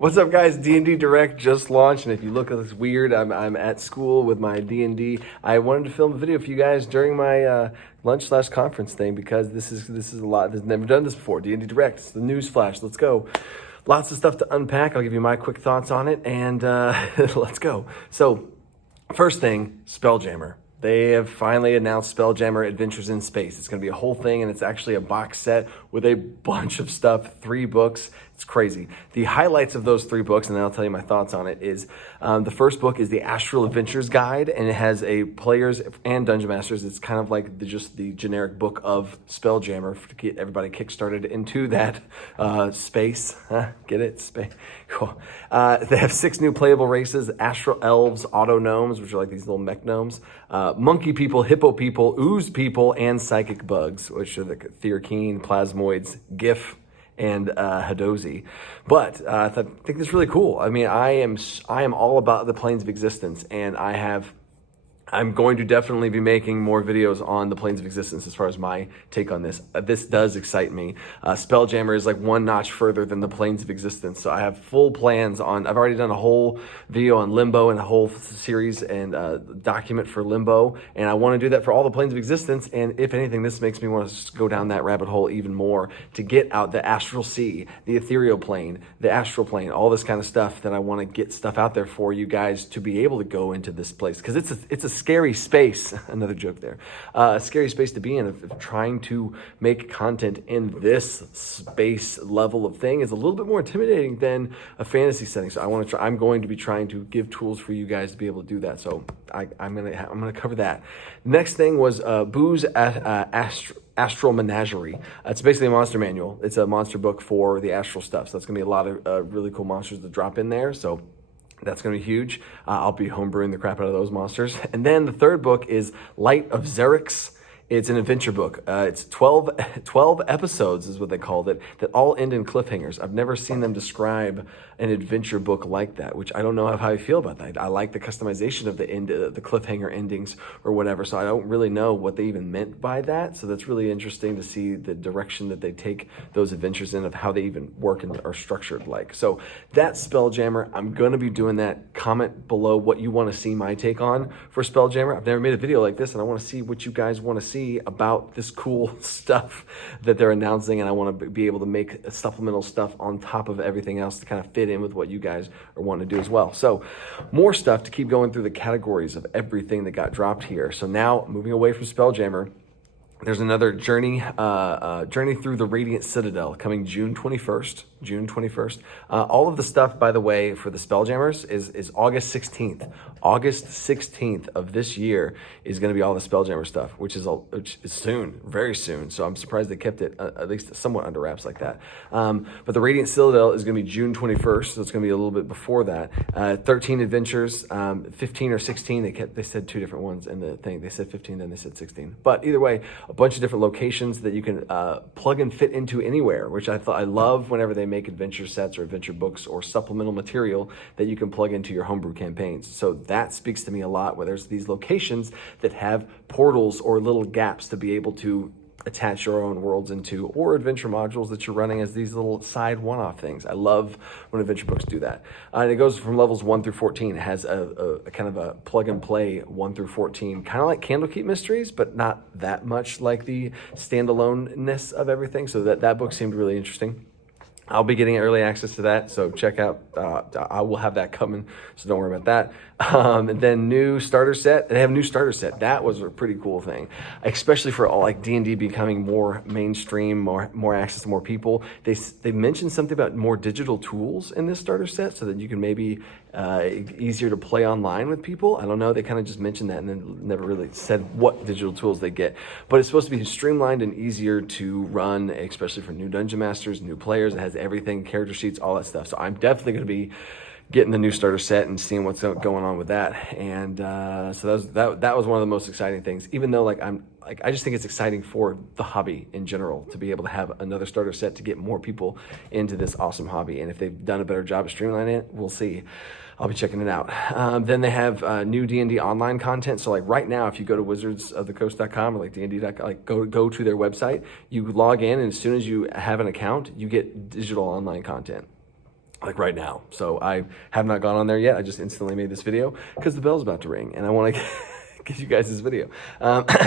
What's up, guys? D&D Direct just launched, and if you look at this weird, I'm at school with my D&D. I wanted to film a video for you guys during my lunch/conference thing because this is a lot. I've never done this before. D&D Direct, it's the news flash. Let's go. Lots of stuff to unpack. I'll give you my quick thoughts on it, and let's go. So, first thing, Spelljammer. They have finally announced Spelljammer Adventures in Space. It's going to be a whole thing, and it's actually a box set with a bunch of stuff, 3 books. It's crazy. The highlights of those 3 books, and then I'll tell you my thoughts on it, is the first book is the Astral Adventures Guide, and it has a players and dungeon masters. It's kind of like just the generic book of Spelljammer to get everybody kickstarted into that space. Get it? Space. Cool. They have 6 new playable races: Astral Elves, Auto Gnomes, which are like these little mech gnomes, Monkey People, Hippo People, Ooze People, and Psychic Bugs, which are the Thearkeen, Plasmoids, Gif, and Hadozi. But I think this is really cool. I mean, I am all about the planes of existence, and I'm going to definitely be making more videos on the planes of existence as far as my take on this. This does excite me. Spelljammer is like one notch further than the planes of existence. So I have full plans on, I've already done a whole video on Limbo and a whole series and document for Limbo. And I want to do that for all the planes of existence. And if anything, this makes me want to go down that rabbit hole even more to get out the astral sea, the ethereal plane, the astral plane, all this kind of stuff that I want to get stuff out there for you guys to be able to go into this place. Because it's a scary space, another joke there, a scary space to be in of trying to make content in this space level of thing is a little bit more intimidating than a fantasy setting. So I'm going to be trying to give tools for you guys to be able to do that. So I'm gonna cover that. Next thing was Boo's Astral Menagerie. It's basically a monster manual. It's a monster book for the astral stuff. So that's gonna be a lot of really cool monsters to drop in there. So that's going to be huge. I'll be homebrewing the crap out of those monsters. And then the third book is Light of Xerix. It's an adventure book. It's 12 episodes is what they called it, that all end in cliffhangers. I've never seen them describe an adventure book like that, which I don't know how I feel about that. I like the customization of the cliffhanger endings or whatever, so I don't really know what they even meant by that. So that's really interesting to see the direction that they take those adventures in, of how they even work and are structured like. So that's Spelljammer. I'm going to be doing that. Comment below what you want to see my take on for Spelljammer. I've never made a video like this, and I want to see what you guys want to see about this cool stuff that they're announcing, and I want to be able to make supplemental stuff on top of everything else to kind of fit in with what you guys are wanting to do as well. So more stuff to keep going through the categories of everything that got dropped here. So now moving away from Spelljammer, there's another journey through the Radiant Citadel coming June 21st. All of the stuff, by the way, for the Spelljammers is August 16th. August 16th of this year is going to be all the Spelljammer stuff, which is soon, very soon. So I'm surprised they kept it at least somewhat under wraps like that. But the Radiant Citadel is going to be June 21st, so it's going to be a little bit before that. 13 adventures, 15 or 16. They said 2 different ones in the thing. They said 15, then they said 16. But either way, a bunch of different locations that you can plug and fit into anywhere, which I love whenever they make adventure sets or adventure books or supplemental material that you can plug into your homebrew campaigns. So that speaks to me a lot, where there's these locations that have portals or little gaps to be able to attach your own worlds into, or adventure modules that you're running as these little side one-off things. I love when adventure books do that. And it goes from levels 1 through 14. It has a kind of a plug and play 1 through 14, kind of like Candlekeep Mysteries, but not that much like the standalone-ness of everything. So that book seemed really interesting. I'll be getting early access to that, so check out. I will have that coming, so don't worry about that. And then new starter set. They have a new starter set. That was a pretty cool thing, especially for all like D&D becoming more mainstream, more access to more people. They mentioned something about more digital tools in this starter set, so that you can maybe easier to play online with people. I don't know. They kind of just mentioned that and then never really said what digital tools they get. But it's supposed to be streamlined and easier to run, especially for new dungeon masters, new players. It has everything, character sheets, all that stuff. So I'm definitely going to be getting the new starter set and seeing what's going on with that. And so that was one of the most exciting things. Even though I just think it's exciting for the hobby in general to be able to have another starter set to get more people into this awesome hobby. And if they've done a better job of streamlining it, we'll see. I'll be checking it out. Then they have new D&D online content. So like right now, if you go to wizardsofthecoast.com or like D&D.com, like go to their website, you log in, and as soon as you have an account, you get digital online content. like right now. So I have not gone on there yet. I just instantly made this video because the bell's about to ring and I want to give you guys this video.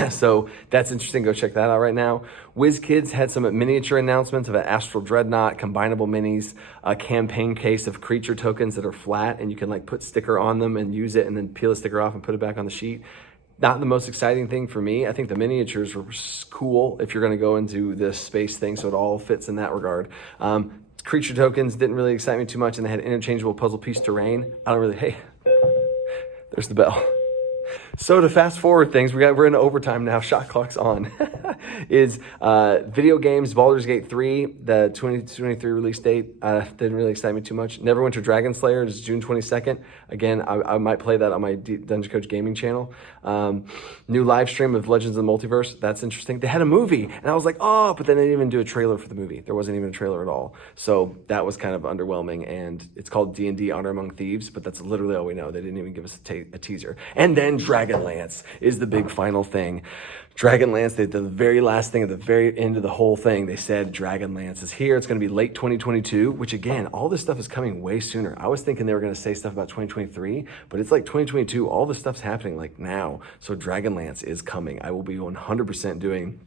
So that's interesting. Go check that out right now. WizKids had some miniature announcements of an Astral Dreadnought, combinable minis, a campaign case of creature tokens that are flat and you can like put sticker on them and use it and then peel a sticker off and put it back on the sheet. Not the most exciting thing for me. I think the miniatures were cool if you're going to go into this space thing, so it all fits in that regard. Creature tokens didn't really excite me too much, and they had interchangeable puzzle piece terrain. I don't really, hey, there's the bell. So to fast forward things, we're in overtime now, shot clock's on, is video games, Baldur's Gate 3, the 2023 release date, didn't really excite me too much. Neverwinter Dragon Slayer is June 22nd. Again, I might play that on my Dungeon Coach gaming channel. New live stream of Legends of the Multiverse, that's interesting. They had a movie, and I was like, oh, but then they didn't even do a trailer for the movie. There wasn't even a trailer at all. So that was kind of underwhelming, and it's called D&D Honor Among Thieves, but that's literally all we know. They didn't even give us a teaser. And then Dragonlance is the big final thing. Dragonlance, the very last thing at the very end of the whole thing, they said Dragonlance is here. It's going to be late 2022, which again, all this stuff is coming way sooner. I was thinking they were going to say stuff about 2023, but it's like 2022. All this stuff's happening like now. So Dragonlance is coming. I will be 100% doing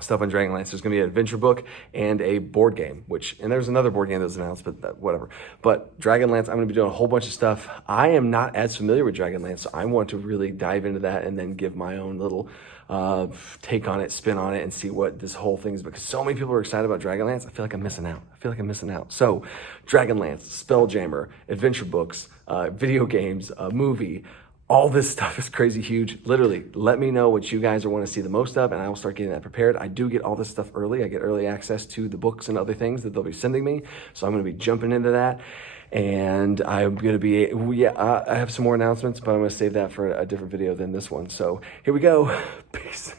stuff on Dragonlance. There's going to be an adventure book and a board game, and there's another board game that was announced, but whatever. But Dragonlance, I'm going to be doing a whole bunch of stuff. I am not as familiar with Dragonlance, so I want to really dive into that and then give my own little take on it, spin on it, and see what this whole thing is, because so many people are excited about Dragonlance. I feel like I'm missing out. So Dragonlance, Spelljammer, adventure books, video games, movie, all this stuff is crazy huge. Literally, let me know what you guys want to see the most of, and I will start getting that prepared. I do get all this stuff early. I get early access to the books and other things that they'll be sending me. So I'm going to be jumping into that. And I'm going to be, I have some more announcements, but I'm going to save that for a different video than this one. So here we go. Peace.